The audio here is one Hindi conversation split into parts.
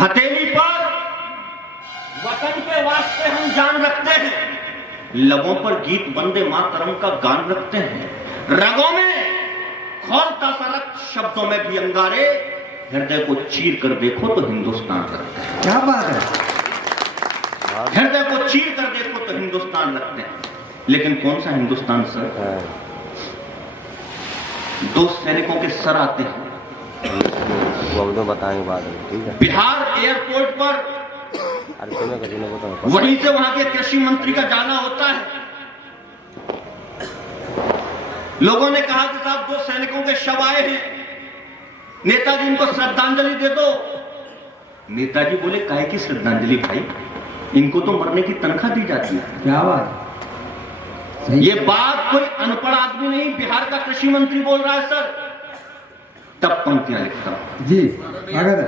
हथेली पर वतन के वास्ते हम जान रखते हैं, लबों पर गीत वंदे मातरम का गान रखते हैं, रगों में खौलता सा रक्त, शब्दों में भी अंगारे, हृदय को चीर कर देखो तो हिंदुस्तान रखते हैं। क्या बात है, हृदय को चीर कर देखो तो हिंदुस्तान रखते हैं। लेकिन कौन सा हिंदुस्तान सर? दो सैनिकों के सर आते हैं, वो तो बताएंगे बाद में, ठीक है। बिहार एयरपोर्ट पर वहीं से वहां के कृषि मंत्री का जाना होता है। लोगों ने कहा कि साहब दो सैनिकों के शव आए हैं, नेताजी इनको श्रद्धांजलि दे दो। नेताजी बोले काहे की श्रद्धांजलि भाई, इनको तो मरने की तनख्वाह दी जाती है। क्या बात, ये बात कोई अनपढ़ आदमी नहीं, बिहार का कृषि मंत्री बोल रहा है सर। तब पंक्तियां लिखता हूं जी, स्वागत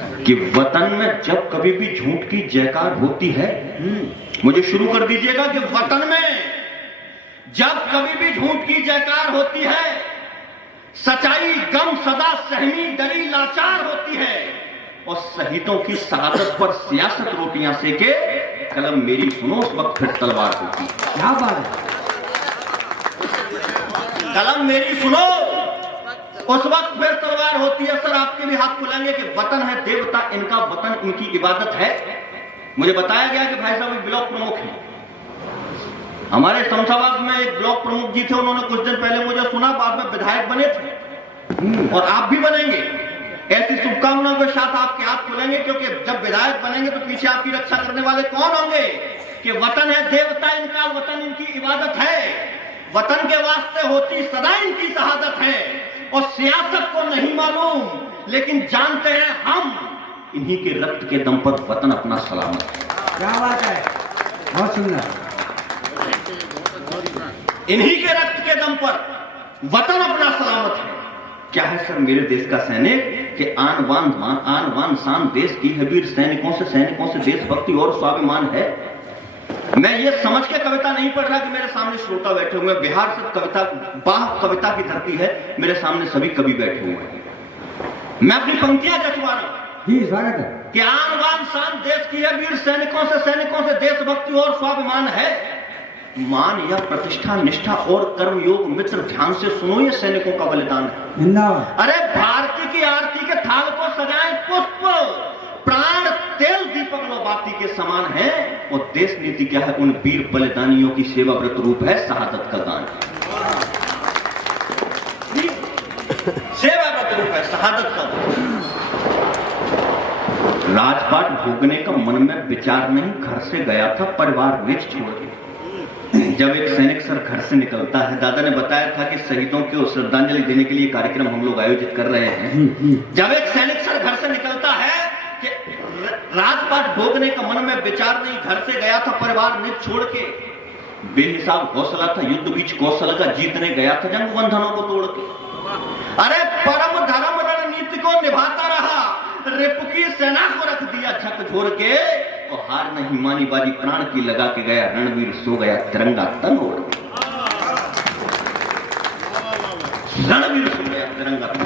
है कि वतन में जब कभी भी झूठ की जयकार होती है, मुझे शुरू कर दीजिएगा कि वतन में जब कभी भी झूठ की जयकार होती है, सच्चाई गम सदा सहमी डरी लाचार होती है, और शहीदों की शहादत पर सियासत रोटियां सेके, कलम मेरी सुनो उस वक्त फिर तलवार होती है। क्या बात है, कलम मेरी सुनो उस वक्त फिर तलवार होती है। सर आपके भी हाथ खुलेंगे कि वतन है देवता, इनका वतन इनकी इबादत है। मुझे बताया गया कि भाई साहब ब्लॉक प्रमुख हैं हमारे शमशाबाद में, एक ब्लॉक प्रमुख जी थे, उन्होंने कुछ दिन पहले मुझे सुना, बाद में विधायक बने थे और आप भी बनेंगे। ऐसी शुभकामनाओं के साथ आपके हाथ खुलेंगे, क्योंकि जब विधायक बनेंगे तो पीछे आपकी रक्षा करने वाले कौन होंगे? कि वतन है देवता इनका, वतन इनकी इबादत है, वतन के वास्ते होती सदा इनकी शहादत है, और सियासत को नहीं मालूम लेकिन जानते हैं हम, इन्हीं के रक्त के दम पर वतन अपना सलामत है। क्या बात है, बहुत सुंदर। इन्हीं के रक्त के दम पर वतन अपना सलामत है। क्या है सर मेरे देश का सैनिक कि आन वान शान देश की है, वीर सैनिकों से देशभक्ति और स्वाभिमान है। मैं ये समझ के कविता नहीं पढ़ रहा कि मेरे सामने श्रोता बैठे हुए हैं, बिहार से कविता बाह कविता की धरती है, मेरे सामने सभी कवि बैठे हुए हैं। मैं अपनी पंक्तियां रचवा रहा हूं जी, स्वागत है। कि आन वान शान देश की है, वीर सैनिकों से देशभक्ति और स्वाभिमान है। मान या प्रतिष्ठा निष्ठा और कर्मयोग मित्र ध्यान से सुनो, ये सैनिकों का बलिदान है। जिंदाबाद। अरे भारती की आरती के थाल को सजाएं पुष्प, प्राण तेल दीपक लो बाती के समान है, और देश नीति क्या है? उन वीर बलिदानियों की सेवा व्रत रूप है, शहादत का दान। सेवा व्रत रूप है, शहादत का दान। राजपाट भोगने का मन में विचार नहीं, घर से गया था परिवार निज छोड़ के। जब एक सैनिक सर घर से निकलता है, दादा ने बताया था कि शहीदों को श्रद्धांजलि देने के लिए कार्यक्रम हम लोग आयोजित कर रहे हैं। जब एक सैनिक सर घर से निकलता है कि राजपाट भोगने का मन में विचार नहीं, घर से गया था परिवार निज छोड़ के, बेहिसाब हौसला था युद्ध बीच कौशल का, जीतने गया था जंग बंधनों को तोड़ के। अरे परम धर्म रणनीति को निभाता रहा, रिपु की सेना को रख दिया झकझोर के, और हार नहीं मानी बाजी प्राण की लगा के गया, रणवीर सो गया तिरंगा तन ओढ़ के। रणवीर सो गया तिरंगा तन।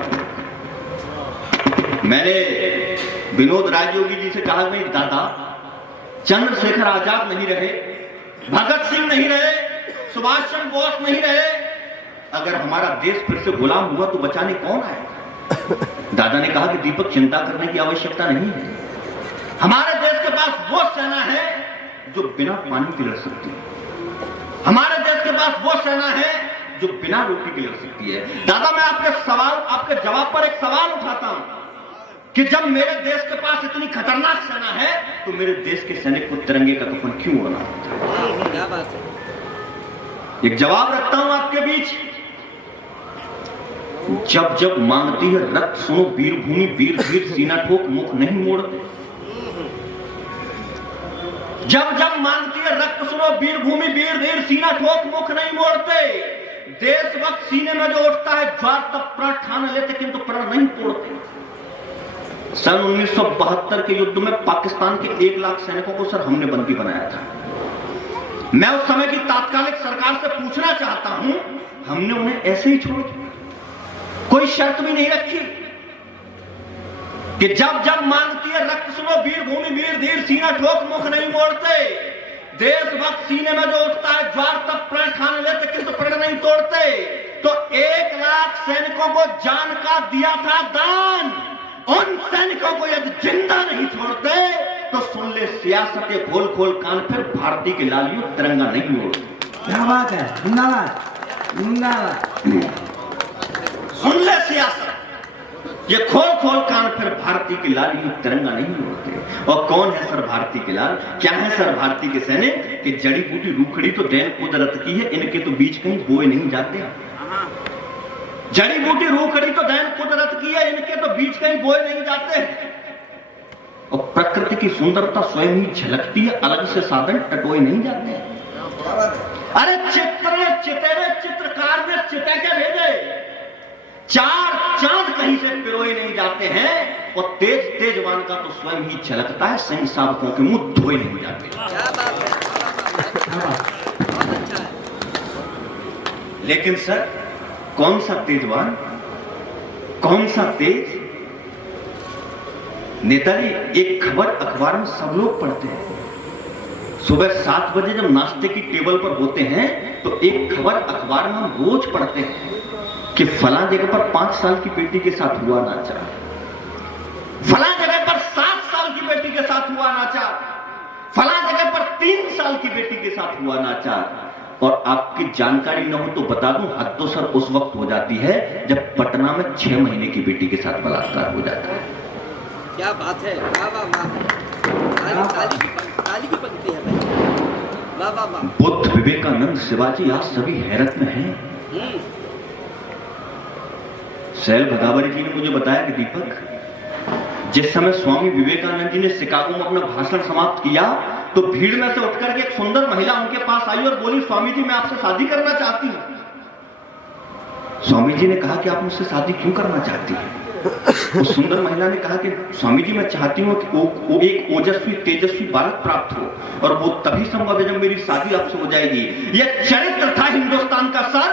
मैंने विनोद राजयोगी जी से कहा, भाई दादा चंद्रशेखर आजाद नहीं रहे, भगत सिंह नहीं रहे, सुभाष चंद्र बोस नहीं रहे, अगर हमारा देश फिर से गुलाम हुआ तो बचाने कौन आएगा? दादा ने कहा कि दीपक चिंता करने की आवश्यकता नहीं है, हमारे देश के पास वो सेना है जो बिना पानी के लड़ सकती है, हमारे देश के पास वो सेना है जो बिना रोटी के लड़ सकती है। दादा मैं आपके जवाब पर एक सवाल उठाता हूं कि जब मेरे देश के पास इतनी खतरनाक सेना है तो मेरे देश के सैनिक को तिरंगे का कफन क्यों ओढ़ना होता? क्या बात है? एक जवाब रखता हूं आपके बीच। जब जब मांगती है रक्त सुनो वीर भूमि, वीर वीर सीना ठोक मुख नहीं मोड़ते। जब जब मांगती है रक्त सुनो वीर भूमि, वीर वीर सीना ठोक मुख नहीं मोड़ते। देश वक्त सीने में जो उठता है ज्वार तब प्रण ठान लेते किंतु प्रण नहीं तोड़ते। सन 1972 के युद्ध में पाकिस्तान के 1 लाख सैनिकों को सर हमने बंदी बनाया था। मैं उस समय की तात्कालिक सरकार से पूछना चाहता हूं, हमने उन्हें ऐसे ही छोड़ दिया, कोई शर्त भी नहीं रखी। कि जब जब मांगती है रक्त सुनो वीर भूमि वीर धीर सीना ठोक मुख नहीं मोड़ते, देशभक्त सीने में जो उठता है ज्वार तब प्रण ठान लेते किंतु प्रण नहीं तोड़ते। तो 1 लाख सैनिकों को जान का दिया था दान, उन सैनिकों को यदि जिंदा नहीं छोड़ते तो सुन ले सियासत खोल खोल कान, फिर भारतीय के लालियों तिरंगा नहीं मोड़ते। क्या बात है, जिंदाबाद जिंदाबाद। सुन ले सियासत, ये खोल खोल कान, फिर भारतीय के लाल ये तिरंगा नहीं मोड़ते। और कौन है सर भारती के लाल, क्या है सर भारती के सैनिक कि जड़ी बूटी रूखड़ी तो दैन कुदरत की है, इनके तो बीच कहीं बोए नहीं जाते। जड़ी बूटी रूखड़ी तो दैन कुदरत की है, इनके तो बीच कहीं बोए नहीं जाते। और प्रकृति की सुंदरता स्वयं ही झलकती है, अलग से साधन टटोए नहीं जाते। अरे चितेरे चित्रकार ने चिता के भेजे, 4 चांद कहीं से पिरोए नहीं जाते हैं। और तेजवान का तो स्वयं ही झलकता है, सैन्य सावकों के मुंह धोए नहीं जाते। लेकिन सर कौन सा तेजवान, कौन सा तेज? नेताजी एक खबर अखबार में सब लोग पढ़ते हैं, सुबह 7 बजे जब नाश्ते की टेबल पर होते हैं तो एक खबर अखबार में हम रोज पढ़ते हैं कि फला जगह पर 5 साल की बेटी के साथ हुआ नाचा, फला जगह पर 7 साल की बेटी के साथ हुआ नाचा, फला जगह पर 3 साल की बेटी के साथ हुआ नाचा। और आपकी जानकारी न हो तो बता दूं, हद सर उस वक्त हो जाती है जब पटना में 6 महीने की बेटी के साथ बलात्कार हो जाता है। क्या बात है, वाह वाह वाह, ताली की पंक्ति है भाई, वाह वाह वाह। बुद्ध, विवेकानंद, शिवाजी आज सभी हैरत में हैं। शैल भगावरी जी ने मुझे बताया कि दीपक, जिस समय स्वामी विवेकानंद जी ने शिकागो में अपना भाषण समाप्त किया तो भीड़ में से उठकर के एक सुंदर महिला उनके पास आई और बोली, स्वामी जी मैं आपसे शादी करना चाहती हूं। स्वामी जी ने कहा कि आप मुझसे शादी क्यों करना चाहती हैं? उस सुंदर महिला ने कहा कि स्वामी जी मैं चाहती हूं कि वो एक ओजस्वी तेजस्वी बालक प्राप्त हो, और वो तभी संभव है जब मेरी शादी आपसे हो जाएगी। यह चरित्र था हिंदुस्तान का सर।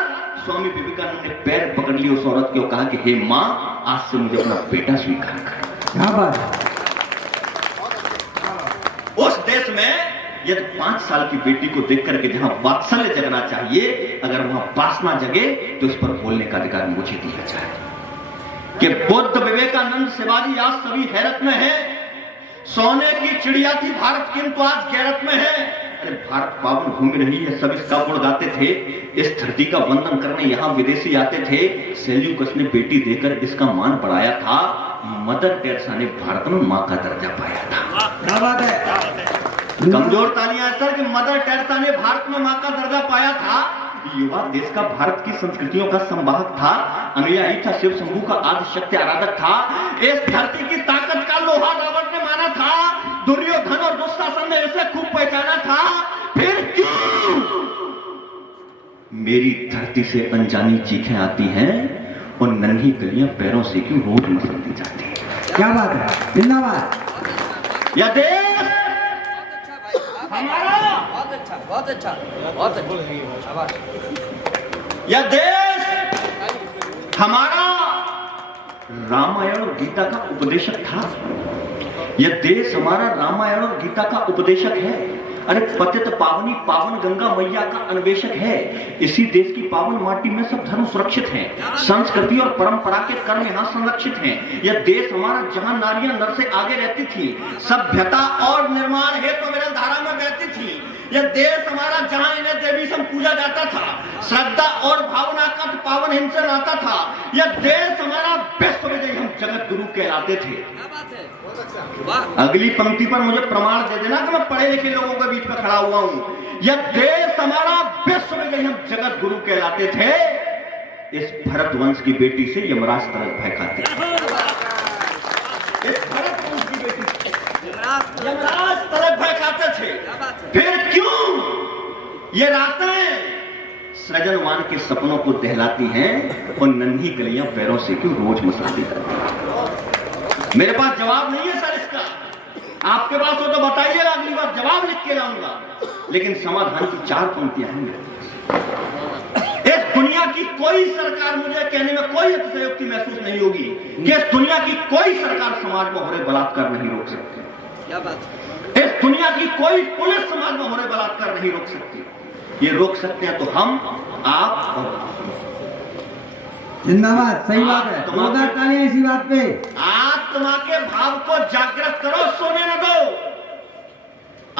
स्वामी विवेकानंद ने पैर पकड़ लिए उस औरत के और कहा कि हे मां, आज से मुझे अपना बेटा स्वीकार कर। क्या बात है। उस देश में यदि 5 साल की बेटी को देख करके जहां वात्सल्य जगना चाहिए, अगर वहां वासना जगे तो इस पर बोलने का अधिकार मुझे दिया जाए कि बुद्ध, विवेकानंद, शिवाजी आज सभी हैरत में है। सोने की चिड़िया थी भारत किंतु आज गैरत में है। अरे भारत पावन भूमि रही है, सब इसका गुण गाते थे, इस धरती का वंदन करने यहाँ विदेशी आते थे। सेल्यूकस ने बेटी देकर इसका मान बढ़ाया था, मदर टेरेसा ने भारत में मां का दर्जा पाया था। क्या बात है। कमजोर तालियां सर कि मदर टेरेसा ने भारत में मां का दर्जा पाया था। युवा देश का भारत की संस्कृतियों का संवाहक था, अनुयायी था, शिव शंभू का आदि शक्ति आराधक था। इस धरती की ताकत का लोहा रावण ने माना था, दुर्योधन और दुशासन ने इसे खूब पहचाना था। फिर क्यों मेरी धरती से अनजानी चीखें आती हैं और नन्ही गलियां पैरों से क्यों रोज मसलती जाती हैं? क्या बात है, जिंदाबाद। यह देश हमारा, बहुत अच्छा बहुत अच्छा बहुत अच्छा। यह देश हमारा रामायण और गीता का उपदेशक था। यह देश हमारा रामायण और गीता का उपदेशक है। अरे पतित पावनी पावन गंगा मैया का अन्वेषक है। इसी देश की पावन माटी में सब धर्म सुरक्षित हैं, संस्कृति और परंपरा के कर्म यहाँ संरक्षित हैं। यह देश हमारा जहाँ नारियां नर से आगे रहती थी, सभ्यता और निर्माण हेतु विरल धारा में बहती थी। यह देश हमारा जहाँ इन्हें देवी सम पूजा जाता था, श्रद्धा और भावना का पावन हिंसा नाता था। यह देश हमारा विश्व विजयी हम जगत गुरु कहलाते थे। अगली पंक्ति पर मुझे प्रमाण दे देना कि मैं पढ़े लिखे लोगों के बीच में खड़ा हुआ हूं। यह देश हमारा विश्व विजयी हम जगत गुरु कहलाते थे। इस भरत वंश की बेटी से यमराज तरक भय खाते थे। इस भरत वंश की बेटी से यमराज तरक भय खाते थे। फिर क्यों ये रातें सृजनवान के सपनों को दहलाती हैं और नन्ही गलियां पैरों से क्यों रोज मसलती करती हैं? मेरे पास जवाब नहीं है सर इसका। आपके पास हो तो बताइएगा, अगली बार जवाब लिख के लाऊंगा। लेकिन समाधान की 4 पंक्तियां हैं। इस दुनिया दुनिया की कोई सरकार, मुझे कहने में कोई अतिशयोक्ति महसूस नहीं होगी कि इस दुनिया की कोई सरकार समाज में हो रहे बलात्कार नहीं रोक सकती। क्या बात है? इस दुनिया की कोई पुलिस समाज में हो रहे बलात्कार नहीं रोक सकती। ये रोक सकते हैं तो हम, आप और जिंदाबाद, सही बात है। आत्मा- 2 तालियां इसी बात पे। आत्मा के भाव को जागृत करो, सोने न दो।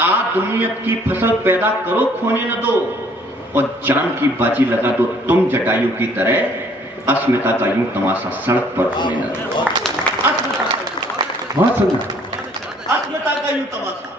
आदमियत की फसल पैदा करो, खोने न दो। और जान की बाजी लगा दो तुम जटायु की तरह, अस्मिता का यूं तमाशा सड़क पर होने न दो। अस्मिता बहुत सुंदर। अस्मिता का यूं तमाशा